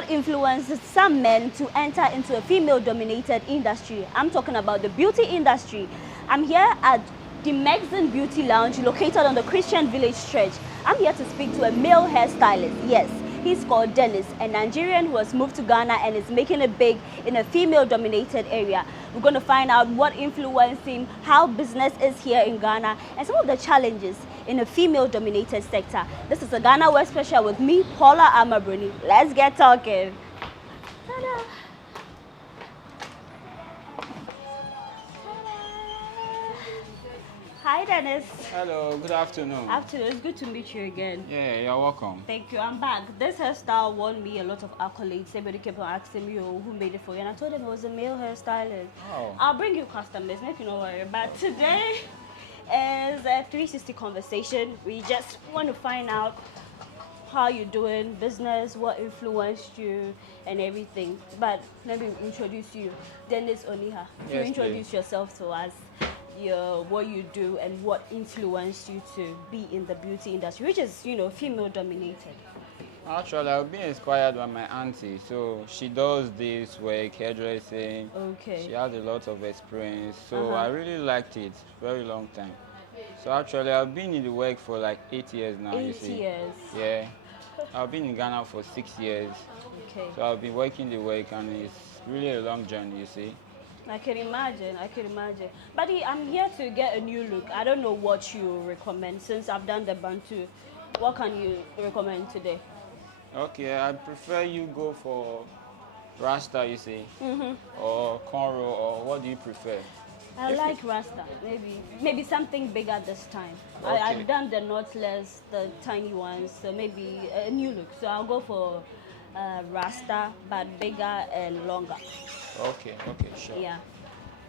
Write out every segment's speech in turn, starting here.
what influences some men to enter into a female-dominated industry. I'm talking about the beauty industry. I'm here at the Maxon Beauty Lounge located on the Christian Village Stretch. I'm here to speak to a male hairstylist. Yes, he's called Dennis, a Nigerian who has moved to Ghana and is making it big in a female-dominated area. We're going to find out what influenced him, how business is here in Ghana, and some of the challenges in a female-dominated sector. This is a GhanaWeb Special with me, Paula Amabruni. Let's get talking. Ta-da. Hi, Dennis. Hello, good afternoon. Afternoon. It's good to meet you again. Yeah, you're welcome. Thank you. I'm back. This hairstyle won me a lot of accolades. Everybody kept on asking me, oh, who made it for you? And I told them it was a male hairstylist. Oh. I'll bring you customers, make you no worry. But today is a 360 conversation. We just want to find out how you're doing, business, what influenced you, and everything. But let me introduce you, Dennis Oniha. Yes, You introduce please. yourself to us. What you do and what influenced you to be in the beauty industry, which is, female dominated. Actually, I've been inspired by my auntie. So she does this work, hairdressing. Okay. She has a lot of experience. So I really liked it. Very long time. So actually, I've been in the work for like 8 years now. 8 years. Yeah. I've been in Ghana for 6 years. Okay. So I've been working the work, and it's really a long journey, you see. I can imagine. Buddy, I'm here to get a new look. I don't know what you recommend since I've done the bantu. What can you recommend today? Okay, I prefer you go for Rasta, you see, or cornrow, or what do you prefer? I like Rasta. Maybe something bigger this time. Okay. I've done the knotless, the tiny ones, so maybe a new look. So I'll go for Rasta, but bigger and longer. Okay, sure. Yeah.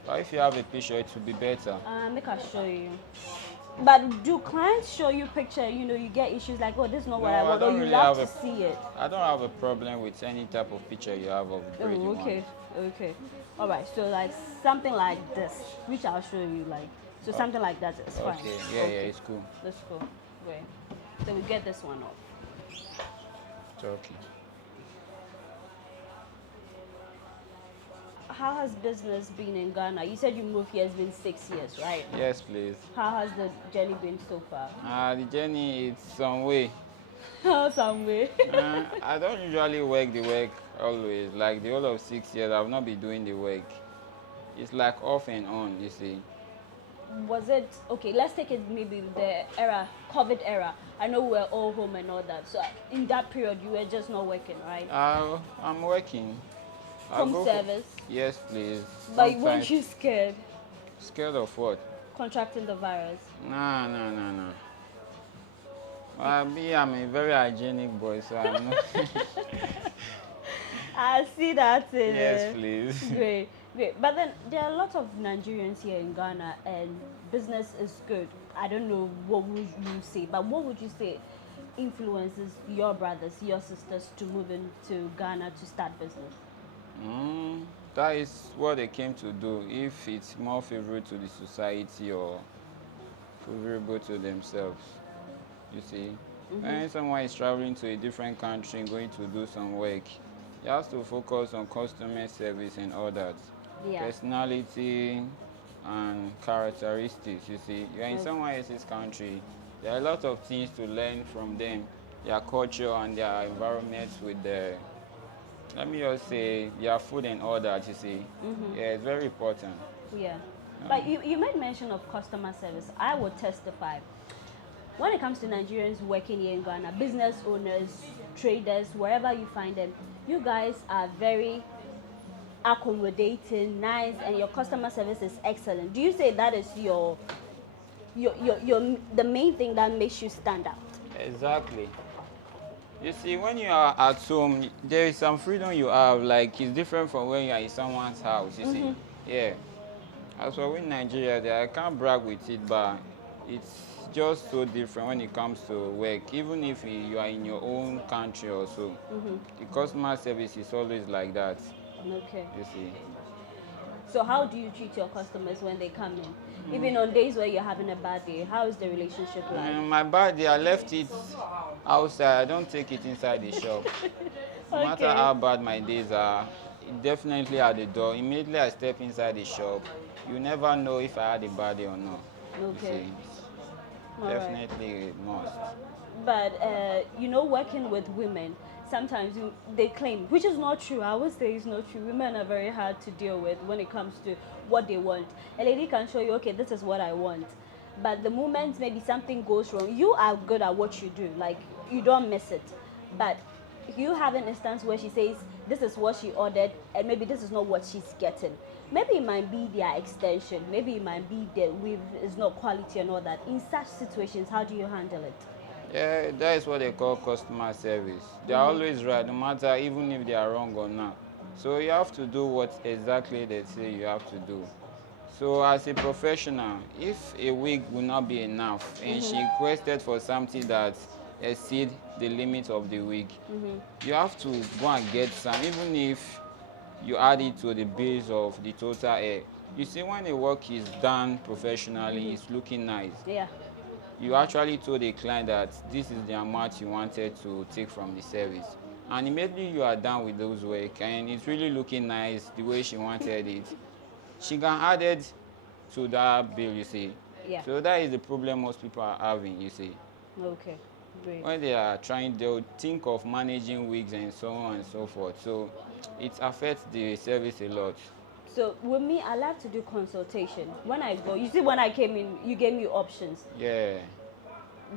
But if you have a picture, it will be better. Make I show you. But do clients show you picture? You get issues like, oh, this is not what I want, or you really love have to see it. I don't have a problem with any type of picture you have of braid you Okay, want. okay. All right. So like something like this, which I'll show you. Like so, something like that is fine. Okay, yeah, it's cool. Let's go. Great. So we get this one off. It's okay. How has business been in Ghana? You said you moved here, it's been 6 years, right? Yes, please. How has the journey been so far? The journey is some way. Some way. I don't usually work the work always. Like the whole of 6 years, I've not been doing the work. It's like off and on, you see. Was it, okay, let's take it maybe the era, COVID era. I know we were all home and all that. So in that period, you were just not working, right? I'm working. Home service? Yes, please. But weren't you scared? Scared of what? Contracting the virus? No. I'm a very hygienic boy, so I'm not. I see that in Yes, please. Great. But then there are a lot of Nigerians here in Ghana and business is good. I don't know what would you say, but what would you say influences your brothers, your sisters to move into Ghana to start business? That is what they came to do. If it's more favorable to the society or favorable to themselves, you see. When someone is traveling to a different country and going to do some work, he has to focus on customer service and all that. Yeah. Personality and characteristics, you see. You're in someone else's country. There are a lot of things to learn from them, their culture and their environment with their, let me just say, their food and all that, you see. Yeah, it's very important. Yeah. But you made mention of customer service. I would testify. When it comes to Nigerians working here in Ghana, business owners, traders, wherever you find them, you guys are very accommodating, nice, and your customer service is excellent. Do you say that is the main thing that makes you stand out? Exactly. You see, when you are at home, there is some freedom you have. Like, it's different from when you are in someone's house, you see. Yeah. As for in Nigeria, I can't brag with it, but it's just so different when it comes to work. Even if you are in your own country or so, the customer service is always like that. Okay. You see. So how do you treat your customers when they come in? Even on days where you're having a bad day, how is the relationship like? My bad day, I left it outside. I don't take it inside the shop. No matter Okay. how bad my days are, it definitely at the door. Immediately I step inside the shop, you never know if I had a bad day or not. You Okay. see, All right. definitely a must. But you know, working with women, sometimes they claim, which is not true. I would say it's not true. Women are very hard to deal with when it comes to what they want. A lady can show you, okay, this is what I want, but the moment maybe something goes wrong, you are good at what you do, like you don't miss it. But you have an instance where she says this is what she ordered, and maybe this is not what she's getting. Maybe it might be their extension. Maybe it might be the weave is not quality and all that. In such situations, how do you handle it? Yeah, that is what they call customer service. They are always right, no matter even if they are wrong or not. So you have to do what exactly they say you have to do. So as a professional, if a wig will not be enough and she requested for something that exceed the limit of the wig, you have to go and get some, even if you add it to the base of the total hair. You see, when a work is done professionally, it's looking nice. Yeah. You actually told the client that this is the amount you wanted to take from the service. And immediately you are done with those work and it's really looking nice the way she wanted it. She can add it to that bill, you see. Yeah. So that is the problem most people are having, you see. Okay. Great. When they are trying, they'll think of managing wigs and so on and so forth. So it affects the service a lot. So with me, I like to do consultation. When I go, you see, when I came in, you gave me options. Yeah.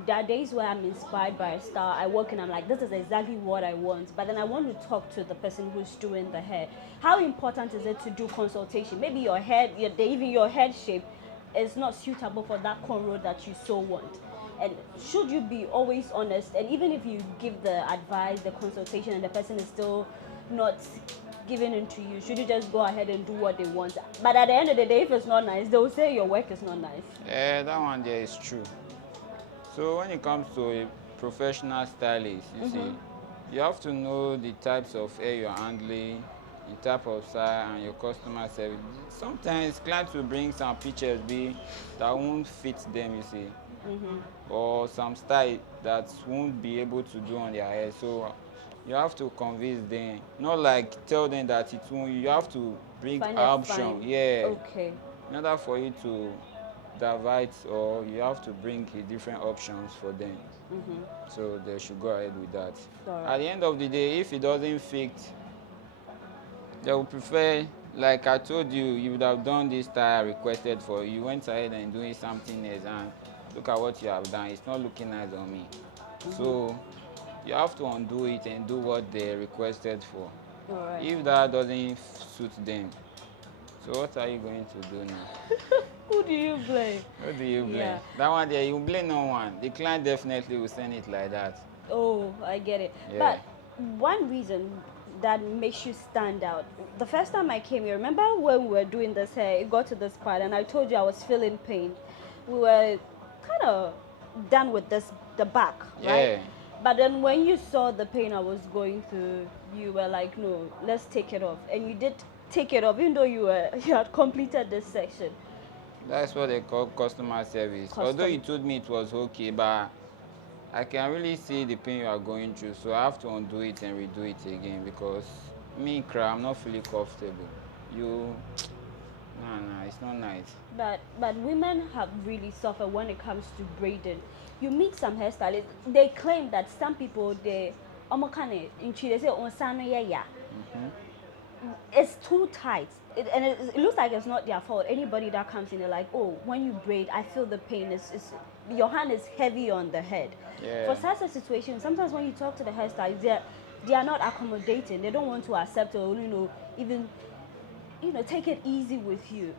There are days where I'm inspired by a style. I work and I'm like, this is exactly what I want. But then I want to talk to the person who's doing the hair. How important is it to do consultation? Maybe your head, even your head shape is not suitable for that cornrow that you so want. And should you be always honest? And even if you give the advice, the consultation, and the person is still not giving in to you, should you just go ahead and do what they want? But at the end of the day, if it's not nice, they will say your work is not nice. Yeah, that one there is true. So when it comes to a professional stylist, you see, you have to know the types of hair you're handling, the type of style, and your customer service. Sometimes clients will bring some pictures that won't fit them, you see, or some style that won't be able to do on their hair. So you have to convince them, not like tell them that it won't. You have to bring Find a option, fine. yeah, Okay. in order for you to divide, or you have to bring different options for them. So they should go ahead with that. Alright. At the end of the day, if it doesn't fit, they will prefer, like I told you, you would have done this style I requested for you. You went ahead and doing something else, and look at what you have done. It's not looking nice on me. So you have to undo it and do what they requested for. Alright. If that doesn't suit them, so what are you going to do now? Who do you blame? Who do you blame? Yeah. That one there, you blame no one. The client definitely will send it like that. Oh, I get it. Yeah. But one reason that makes you stand out, the first time I came here, remember when we were doing this hair, it got to this part and I told you I was feeling pain. We were kind of done with the back, right? Yeah. But then when you saw the pain I was going through, you were like, no, let's take it off. And you did take it off, even though you had completed this section. That's what they call customer service. Although you told me it was okay, but I can really see the pain you are going through. So I have to undo it and redo it again because me, I'm not fully comfortable. Nah, it's not nice. But women have really suffered when it comes to braiding. You meet some hairstylists, they claim that some people, they say, it's too tight. It looks like it's not their fault. Anybody that comes in, they're like, oh, when you braid, I feel the pain. Your hand is heavy on the head. Yeah. For such a situation, sometimes when you talk to the hairstylist, they are not accommodating. They don't want to accept or even take it easy with you.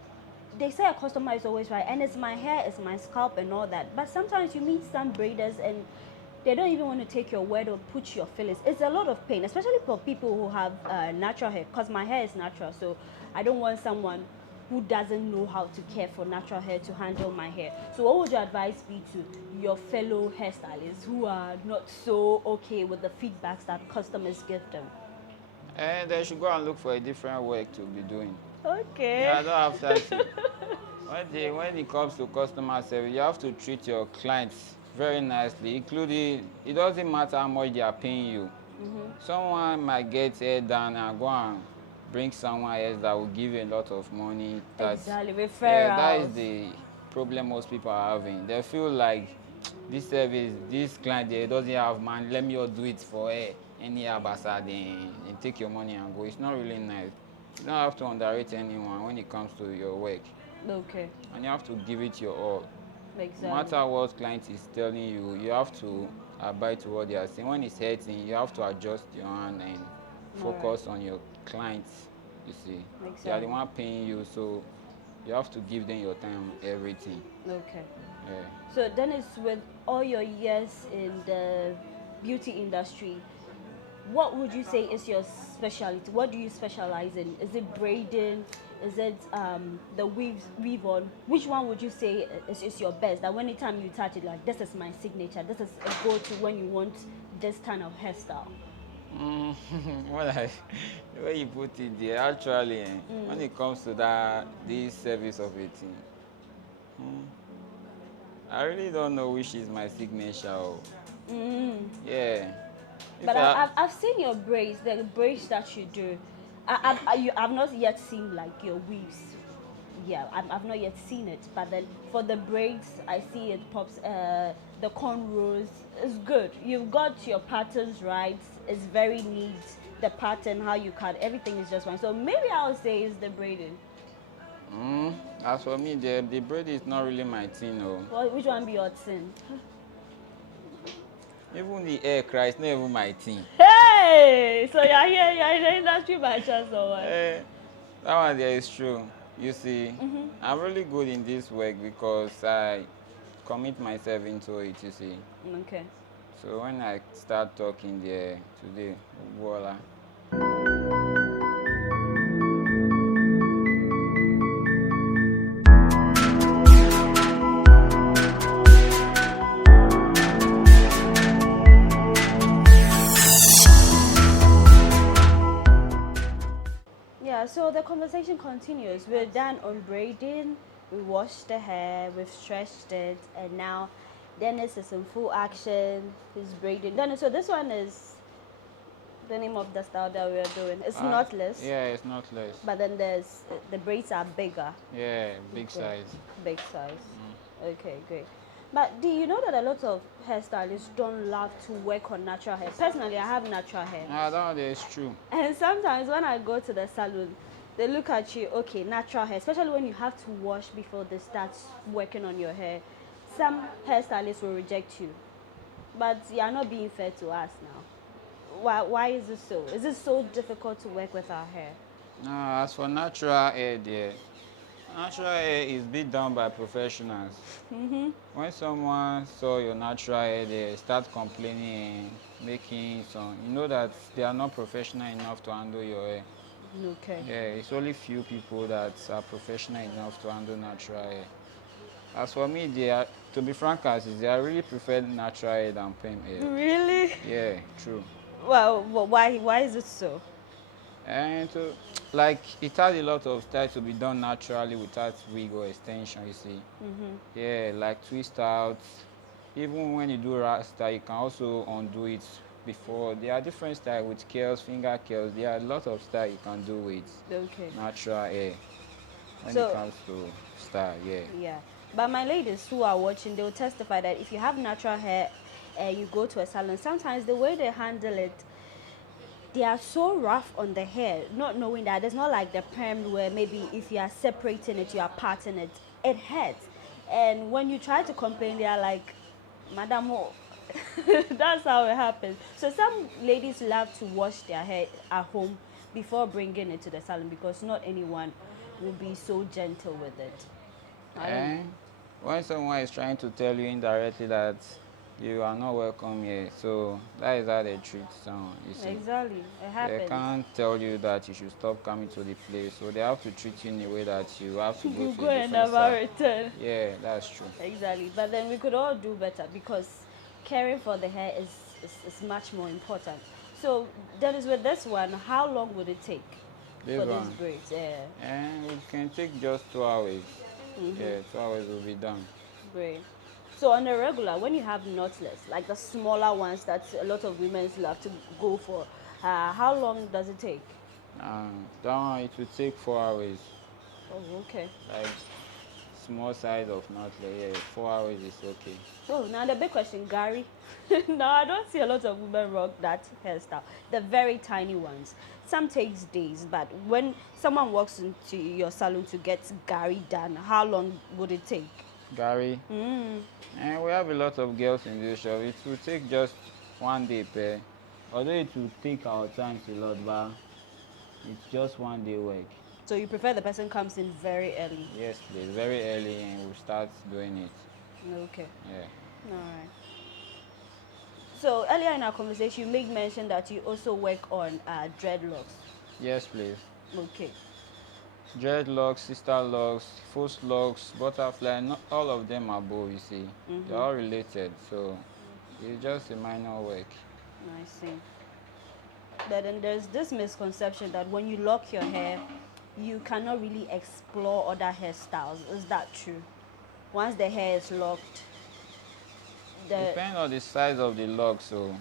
They say a customer is always right, and it's my hair, it's my scalp, and all that. But sometimes you meet some braiders and they don't even want to take your word or put your feelings. It's a lot of pain, especially for people who have natural hair, because my hair is natural, so I don't want someone who doesn't know how to care for natural hair to handle my hair. So what would your advice be to your fellow hairstylists who are not so okay with the feedbacks that customers give them? And they should go and look for a different work to be doing. Okay. Yeah, I don't have time to. When it comes to customer service, you have to treat your clients very nicely, including it doesn't matter how much they are paying you. Someone might get hair done and go and bring someone else that will give you a lot of money. Exactly, Yeah, that is referrals. the problem most people are having. They feel like this service, this client there doesn't have money, let me just do it for her. Any abasa, then take your money and go. It's not really nice. You don't have to underrate anyone when it comes to your work. Okay, And you have to give it your all. No exactly. matter what client is telling you, you have to abide to what they are saying. When it's hurting, you have to adjust your hand and focus on your clients. You see, they are the Exactly. one paying you, so you have to give them your time, everything. Okay. Yeah. So Dennis, with all your years in the beauty industry, what would you say is your specialty? What do you specialize in? Is it braiding? Is it the weave on? Which one would you say is your best? That when anytime you touch it, like this is my signature. This is a go-to when you want this kind of hairstyle. Mm, well, the way you put it there, actually, when it comes to this service of it, I really don't know which is my signature. Yeah. If But I, I've seen your braids, the braids that you do. I've not yet seen like your weaves. Yeah, I've not yet seen it. But then for the braids, I see it pops. The cornrows is good. You've got your patterns right. It's very neat. The pattern, how you cut, everything is just fine. So maybe I'll say it's the braiding. as for me, the braid is not really my thing. Oh. Which one be your thing? Even the hair cry is not even my thing. Hey, so you're here, you're in the industry by chance or what? Eh, that one there is true. You see, I'm really good in this work because I commit myself into it, you see. Okay. So when I start talking there today, voila. Yeah, so the conversation continues. We're done on braiding, we washed the hair, we've stretched it, and now Dennis is in full action. He's braiding. Dennis, so this one is the name of the style that we're doing. It's knotless, Yeah, it's not less. but then there's the braids are bigger. Yeah, big Okay. size. Big size. Okay, great. But do you know that a lot of hairstylists don't love to work on natural hair? Personally, I have natural hair. Ah, that one there is true. And sometimes when I go to the salon, they look at you, okay, natural hair, especially when you have to wash before they start working on your hair. Some hairstylists will reject you. But you are not being fair to us now. Why is it so? Is it so difficult to work with our hair? No, as for natural hair there, natural hair is being done by professionals. When someone saw your natural hair, they start complaining, making some. You know that they are not professional enough to handle your hair. Okay. Yeah, it's only few people that are professional enough to handle natural hair. As for me, to be frank, I really prefer natural hair than perm hair. Really? Yeah, true. Well, why is it so? And like it has a lot of style to be done naturally without wig or extension. You see, yeah, like twist out. Even when you do rasta, you can also undo it before. There are different styles with curls, finger curls. There are a lot of style you can do with Okay. natural hair when So- it comes to style. Yeah. Yeah. But my ladies who are watching, they will testify that if you have natural hair and you go to a salon, sometimes the way they handle it, they are so rough on the hair, not knowing that it's not like the perm where maybe if you are separating it, you are parting it, it hurts. And when you try to complain, they are like, Madam, oh." That's how it happens. So some ladies love to wash their hair at home before bringing it to the salon because not anyone will be so gentle with it. I don't know. And when someone is trying to tell you indirectly that you are not welcome here, so that is how they treat someone. You see. Exactly, it They happens. can't tell you that you should stop coming to the place, so they have to treat you in a way that you have to go You to go a and different never side. return. Yeah, that's true. Exactly, but then we could all do better because caring for the hair is much more important. So that is with this one, how long would it take? This for these one. braids. Yeah. And it can take just 2 hours. Yeah, 2 hours will be done. Great. So on a regular, when you have knotless, like the smaller ones that a lot of women love to go for, how long does it take? That one, it will take 4 hours. Oh, okay. Like small size of knotless, yeah, 4 hours is okay. Oh, now the big question, Gary. No, I don't see a lot of women rock that hairstyle. The very tiny ones. Some takes days, but when someone walks into your salon to get Gary done, how long would it take? Gary, and we have a lot of girls in this shop. It will take just 1 day per. Although it will take our time a lot, but it's just 1 day work. So you prefer the person comes in very early? Yes, please, very early, and we'll start doing it. Okay. Yeah. All right. So earlier in our conversation, you made mention that you also work on dreadlocks. Yes, please. Okay. Dreadlocks, sister locks, false locks, butterfly, not all of them are both, you see. They're all related, so it's just a minor work. I see. But then there's this misconception that when you lock your hair, you cannot really explore other hairstyles. Is that true? Once the hair is locked, Depends on the size of the lock, so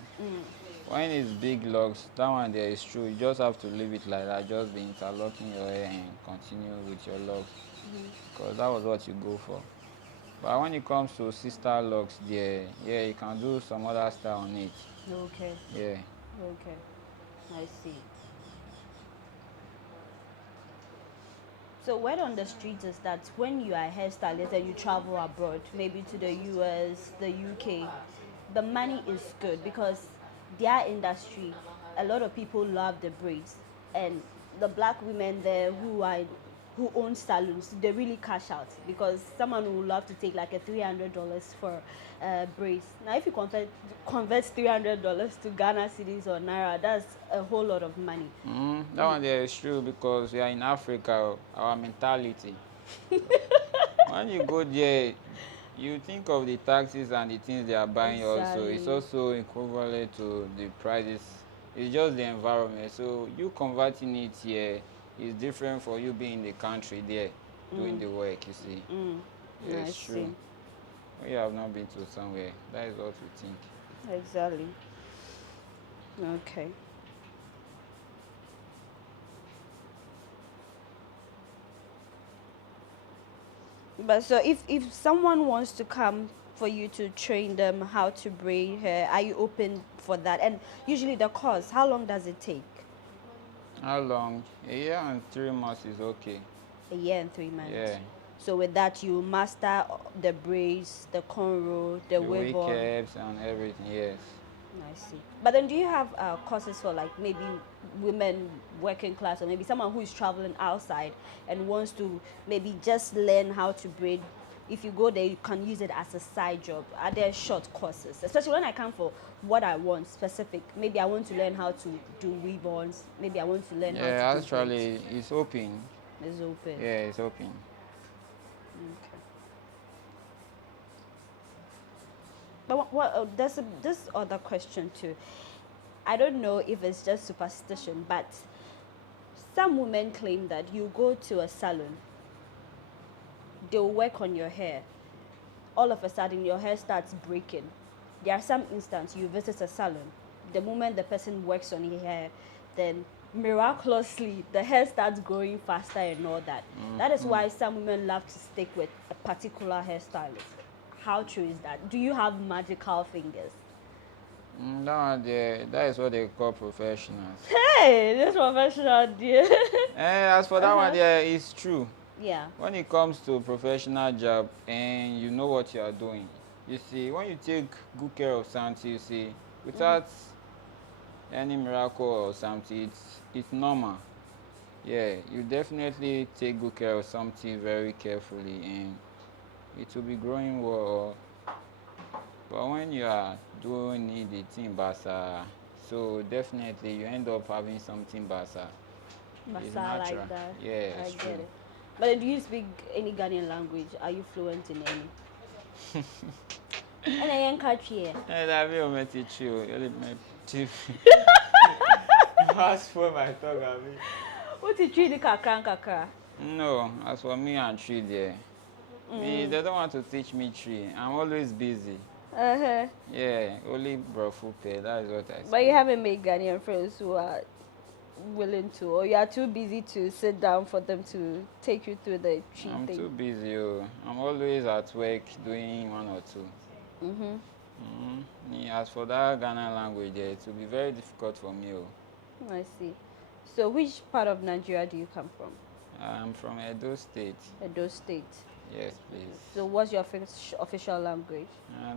when it's big locks, that one there is true. You just have to leave it like that, just be interlocking your hair and continue with your locks, because that was what you go for. But when it comes to sister locks, yeah, you can do some other style on it. Okay. Yeah. Okay. I see. So word on the street is that when you are a hairstylist and you travel abroad, maybe to the US, the UK, the money is good because their industry, a lot of people love the braids, and the black women there who own salons, they really cash out because someone would love to take like a $300 for braids. Now, if you convert $300 to Ghana cedis or naira, that's a whole lot of money. That one there is true because we are in Africa, our mentality. When you go there, you think of the taxes and the things they are buying also. It's also equivalent to the prices. It's just the environment. So you converting it here is different for you being in the country there doing the work, you see. Yeah, it's true. We have not been to somewhere. That is what we think. Exactly. Okay. But so if someone wants to come for you to train them how to braid hair, are you open for that? And usually the course, how long does it take? How long? A year and 3 months is okay. A year and 3 months. Yeah. So with that, you master the braids, the cornrow, the wave on. caps and everything. Yes. I see. But then do you have courses for like maybe women working class, or maybe someone who is traveling outside and wants to maybe just learn how to braid? If you go there, you can use it as a side job. Are there short courses? Especially when I come for what I want specific. Maybe I want to learn how to do weave-ons. Maybe I want to learn how to do actually, it's open. It's open. Yeah, it's open. Okay. But there's this other question too. I don't know if it's just superstition, but some women claim that you go to a salon, they'll work on your hair. All of a sudden, your hair starts breaking. There are some instances you visit a salon, the moment the person works on your hair, then miraculously the hair starts growing faster and all that. That is why some women love to stick with a particular hairstylist. How true is that? Do you have magical fingers? That is what they call professionals. Hey, this professional dear. As for that one, yeah, it's true. Yeah. When it comes to professional job and you know what you are doing, you see, when you take good care of something, you see, without any miracle or something, it's normal. Yeah, you definitely take good care of something very carefully and it will be growing well. But when you are doing it, the thing basa, so definitely you end up having something basa. It's Basa natural. like that. Yeah, I it's get true. it. But then do you speak any Ghanaian language? Are you fluent in any? And I ain't catch here. That will make it chill. You'll make chill. Ask for my talk, I mean. What you treat the kakra? No, as for me and tree there. Me, they don't want to teach me tree. I'm always busy. Uh-huh. Yeah, only brofu pay. That is what I But you speak. haven't made Ghanaian friends who are willing to, or you are too busy to sit down for them to take you through the tree I'm thing. too busy. Oh. I'm always at work doing one or two. As for that Ghana language, there, it will be very difficult for me. Oh. I see. So which part of Nigeria do you come from? I'm from Edo State. Edo State. Yes, please. So what's your official language?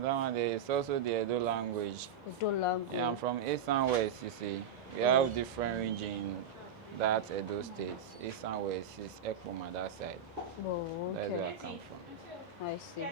That one there is also the Edo language. Edo language. Yeah, I'm from East and West, you see. We have different range in that Edo State. East and West is Ekpoma, that side. Oh, That's where I okay. come from. I see.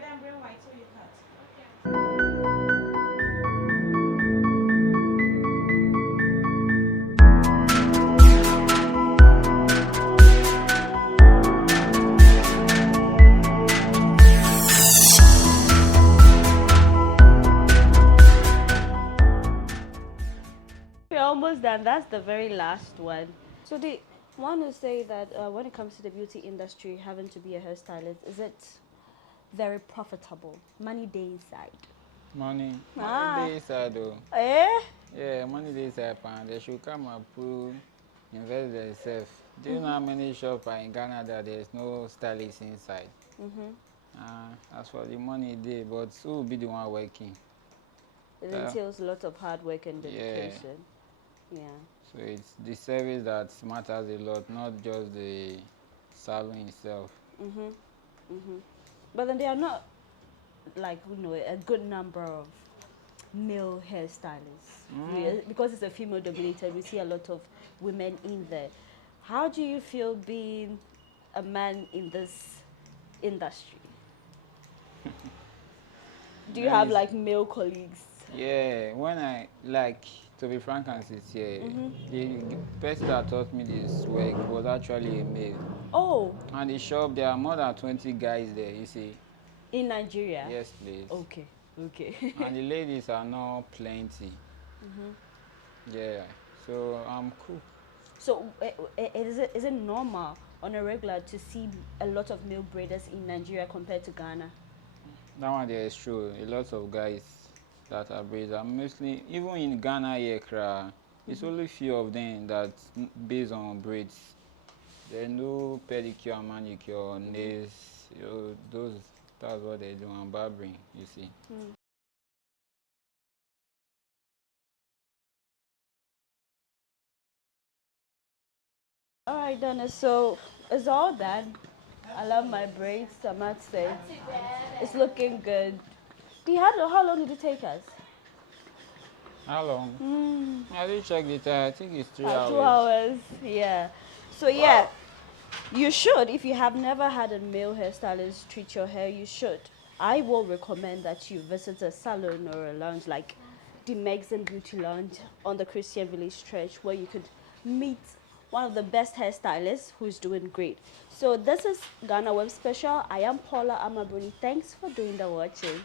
We're almost done. That's the very last one. So they want to say that when it comes to the beauty industry, having to be a hairstylist, is it very profitable? Money day inside. Money Ah. day inside though. Eh? Yeah, money day inside, and they should come and prove, invest themselves. Do you know how many shops are in Ghana that there's no stylist inside? As for the money day, but who will be the one working? It entails a lot of hard work and dedication. Yeah. So it's the service that matters a lot, not just the salon itself. But then there are not, like, a good number of male hairstylists. Because it's a female dominated, we see a lot of women in there. How do you feel being a man in this industry? Do you have like male colleagues? Yeah, when I, like, to be frank and sincere, the person that taught me this work was actually a male. Oh. And the shop, there are more than 20 guys there, you see. In Nigeria? Yes, please. Okay, okay. And the ladies are not plenty. Yeah, so I'm cool. So is it normal on a regular to see a lot of male braiders in Nigeria compared to Ghana? That one there is true. A lot of guys that are braids are mostly, even in Ghana here, it's only few of them that based on braids. There no pedicure and manicure, nails, that's what they do, and barbering, you see. All right, Donna, so it's all done. I love my braids, I must say. It's looking good. How long did it take us? How long? I didn't check the time. I think it's 3 hours. 2 hours, yeah. So yeah, you should, if you have never had a male hairstylist treat your hair, you should. I will recommend that you visit a salon or a lounge like the Megxon Beauty Lounge on the Christian Village Stretch, where you could meet one of the best hairstylists who's doing great. So this is GhanaWeb Special. I am Paula Amabruni. Thanks for doing the watching.